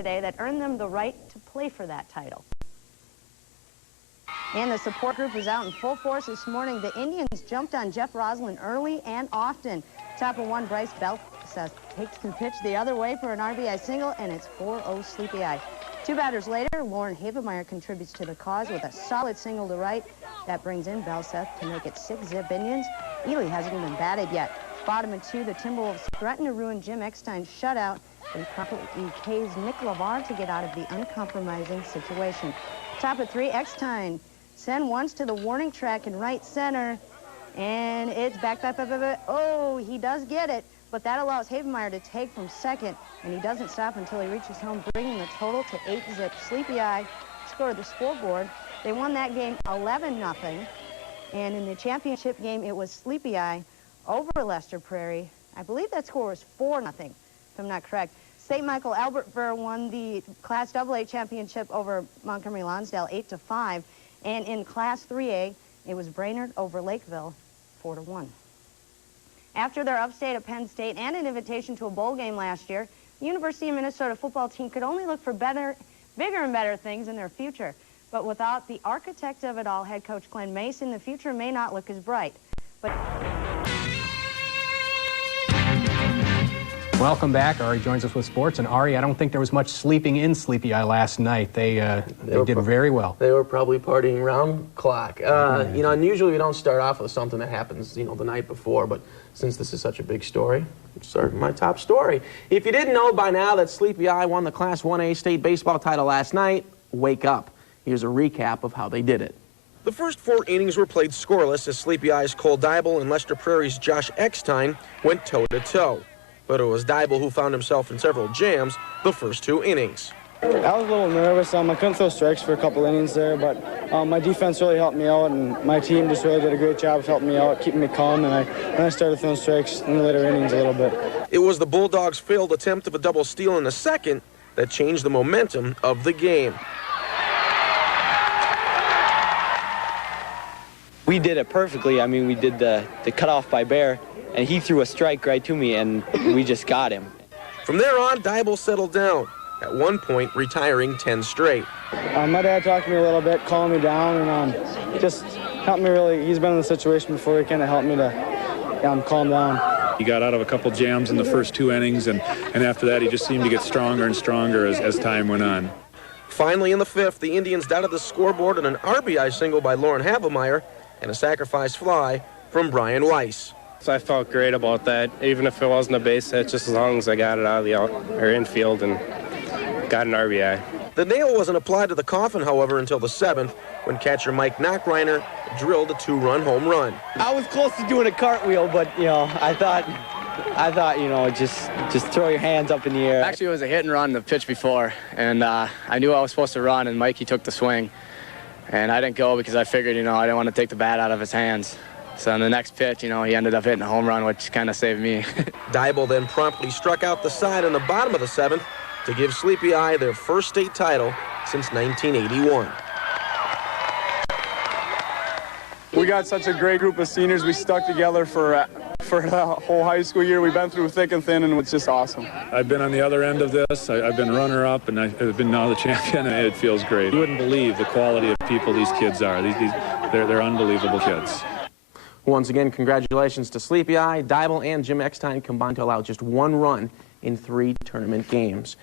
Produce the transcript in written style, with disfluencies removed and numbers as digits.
today that earned them the right to play for that title. And the support group is out in full force this morning. The Indians jumped on Jeff Roslin early and often. Top of one, Bryce Belseth takes the pitch the other way for an RBI single, and it's 4-0 Sleepy Eye. Two batters later, Lauren Havemeyer contributes to the cause with a solid single to right. That brings in Belseth to make it 6-zip Indians. Ely hasn't even batted yet. Bottom of two, the Timberwolves threaten to ruin Jim Eckstein's shutout. He promptly pays Nick Lavar to get out of the uncompromising situation. Top of three, Eckstein send once to the warning track in right center, and it's back. Oh, he does get it, but that allows Havemeyer to take from second, and he doesn't stop until he reaches home, bringing the total to 8-zip. Sleepy Eye scored the scoreboard. They won that game 11-0, and in the championship game, it was Sleepy Eye over Lester Prairie. I believe that score was 4-0, if I'm not correct. St. Michael Albert Fair won the Class AA championship over Montgomery Lonsdale 8-5. And in Class 3A, it was Brainerd over Lakeville, 4-1. After their upstate at Penn State and an invitation to a bowl game last year, the University of Minnesota football team could only look for bigger and better things in their future. But without the architect of it all, head coach Glenn Mason, the future may not look as bright. But welcome back. Ari joins us with sports. And Ari, I don't think there was much sleeping in Sleepy Eye last night. They did very well. They were probably partying round clock. You know, and usually we don't start off with something that happens, you know, the night before, but since this is such a big story, I'm starting my top story. If you didn't know by now that Sleepy Eye won the Class 1A state baseball title last night, wake up. Here's a recap of how they did it. The first 4 innings were played scoreless as Sleepy Eye's Cole Dybel and Lester Prairie's Josh Eckstein went toe-to-toe. But it was Dybel who found himself in several jams the first 2 innings. I was a little nervous. I couldn't throw strikes for a couple innings there, but my defense really helped me out, and my team just really did a great job of helping me out, keeping me calm, and I started throwing strikes in the later innings a little bit. It was the Bulldogs' failed attempt of a double steal in the second that changed the momentum of the game. We did it perfectly. I mean, we did the cutoff by Bear, and he threw a strike right to me, and we just got him. From there on, Dybel settled down, at one point retiring 10 straight. My dad talked to me a little bit, calmed me down, and just helped me really. He's been in the situation before. He kind of helped me to calm down. He got out of a couple jams in the first 2 innings, and after that, he just seemed to get stronger and stronger as time went on. Finally, in the 5th, the Indians dotted the scoreboard on an RBI single by Lauren Havemeyer and a sacrifice fly from Brian Weiss. So I felt great about that, even if it wasn't a base hit, just as long as I got it out of the infield and got an RBI. The nail wasn't applied to the coffin, however, until the 7th, when catcher Mike Knockreiner drilled a 2-run home run. I was close to doing a cartwheel, but, you know, I thought, you know, just throw your hands up in the air. Actually, it was a hit and run the pitch before, and I knew I was supposed to run, and Mikey took the swing. And I didn't go because I figured, you know, I didn't want to take the bat out of his hands. So in the next pitch, you know, he ended up hitting a home run, which kind of saved me. Dybel then promptly struck out the side in the bottom of the 7th to give Sleepy Eye their first state title since 1981. We got such a great group of seniors. We stuck together for the whole high school year. We've been through thick and thin, and it's just awesome. I've been on the other end of this. I've been runner-up, and I've been now the champion, and it feels great. You wouldn't believe the quality of people these kids are. They're unbelievable kids. Once again, congratulations to Sleepy Eye. Dybel and Jim Eckstein combined to allow just 1 run in 3 tournament games.